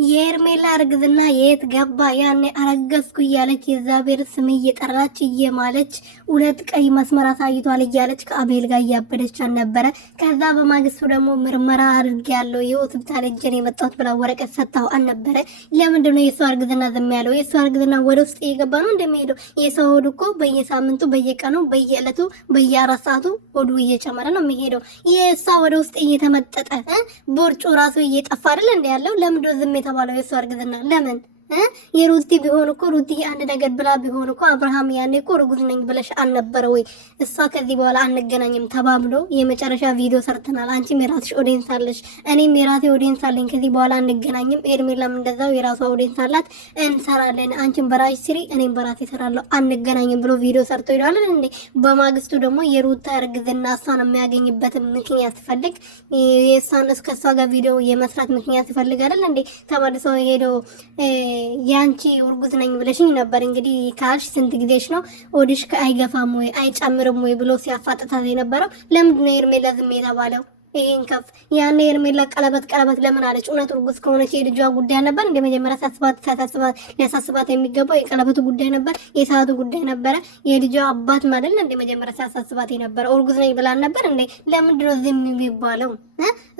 የኤርሜላ እርግዝና የት ገባ? ያኔ አረገዝኩ እያለች የእግዚአብሔር ስም እየጠራች እየማለች ሁለት ቀይ መስመር አሳይቷል እያለች ከአቤል ጋር እያበደች ነበረ። ከዛ በማግስቱ ደግሞ ምርመራ አድርጌያለሁ የሆስፒታል እጄን የመጣሁት ብላ ወረቀት ሰጥታው አልነበረ? ለምንድን ነው የሷ እርግዝና ዝም ያለው? የሷ እርግዝና ወደ ውስጥ እየገባ ነው እንደሚሄደው። የሰው ሆድ እኮ በየሳምንቱ በየቀኑ በየዕለቱ በየአራት ሰዓቱ ሆዱ እየጨመረ ነው የሚሄደው። የሷ ወደ ውስጥ እየተመጠጠ ቦርጩ ራሱ እየጠፋ አይደል እንደ ያለው። ለምንድን ነው ዝም የተባለው? የሷ እርግዝና ለምን? የሩቲ ቢሆን እኮ ሩቲ አንድ ነገር ብላ ቢሆን እኮ አብርሃም ያኔ እኮ እርጉዝ ነኝ ብለሽ አልነበረ ወይ? እሷ ከዚህ በኋላ አንገናኝም ተባብሎ የመጨረሻ ቪዲዮ ሰርተናል። አንቺም የራስሽ ኦዲየንስ አለሽ፣ እኔም የራሴ ኦዲየንስ አለኝ። ከዚህ በኋላ አንገናኝም። ኤርሜላም እንደዛው የራሷ ኦዲየንስ አላት። እንሰራለን። አንቺም በራስሽ ስሪ፣ እኔም በራሴ እሰራለሁ። አንገናኝም ብሎ ቪዲዮ ሰርቶ ይላል እንዴ። በማግስቱ ደግሞ የሩታ እርግዝና እሷን የሚያገኝበትን ምክንያት ሲፈልግ የእሷን እስከ እሷ ጋር ቪዲዮ የመስራት ምክንያት ሲፈልግ አይደል እንዴ ተመልሰው ሄደው ያንቺ እርጉዝ ነኝ ብለሽኝ ነበር እንግዲህ ካልሽ ስንት ጊዜሽ ነው? ኦዲሽ አይገፋም ወይ አይጨምርም ወይ ብሎ ሲያፋጥታት የነበረው ለምንድን ነው ኤርሜላ ዝም የተባለው? ይሄን ከፍ ያኔ ኤርሜላ ቀለበት ለምን አለች? እውነት እርጉዝ ከሆነች የልጇ ጉዳይ ነበር እንደ መጀመሪያ ሊያሳስባት የሚገባው የቀለበቱ ጉዳይ ነበር፣ የሰዓቱ ጉዳይ ነበረ። የልጇ አባት ማለት እንደ መጀመሪያ ሲያሳስባት የነበረ እርጉዝ ነኝ ብላን ነበር እንዴ? ለምንድን ነው ዝም የሚባለው?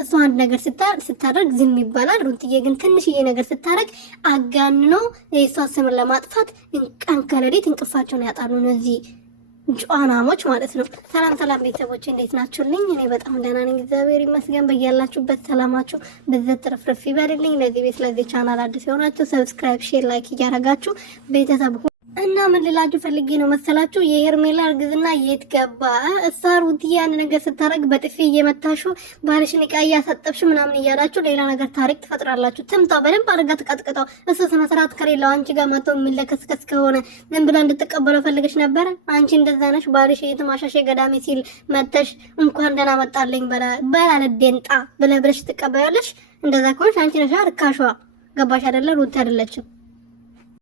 እሷ አንድ ነገር ስታደርግ ዝም ይባላል። ሩትዬ ግን ትንሽዬ ነገር ስታደርግ አጋንኖ የእሷ ስምን ለማጥፋት ቀን ከሌሊት እንቅፋቸውን ያጣሉ እነዚህ ጫናሞች ማለት ነው። ሰላም ቤተሰቦች እንዴት ናችሁልኝ? እኔ በጣም ደህና ነኝ፣ እግዚአብሔር ይመስገን። በያላችሁበት ሰላማችሁ በዘት ትርፍርፍ ይበልልኝ። ለዚህ ቤት ለዚህ ቻናል አዲስ የሆናችሁ ሰብስክራይብ፣ ሼር፣ ላይክ እያደረጋችሁ ቤተሰብ እና ምን ልላችሁ ፈልጌ ነው መሰላችሁ? የሄርሜላ እርግዝና የት ገባ? እሷ ሩትዬ ያን ነገር ስታረግ በጥፊ እየመታሹ ባልሽን ዕቃ እያሳጠብሽ ምናምን እያላችሁ ሌላ ነገር ታሪክ ትፈጥራላችሁ። ትምታው በደንብ አድርጋ ትቀጥቅጠው። እሱ ስነ ስርዓት ከሌለው አንቺ ጋር መጥቶ የሚለከስከስ ከሆነ ምን ብላ እንድትቀበለው ፈልገሽ ነበረ? አንቺ እንደዛ ነሽ። ባልሽ የተማሻሽ ገዳሜ ሲል መተሽ እንኳን ደህና መጣለኝ በላለ ደንጣ ብለሽ ትቀበያለሽ። እንደዛ ከሆነሽ አንቺ ነሽ ርካሿ። ገባሽ አይደለ? ሩት አይደለችም።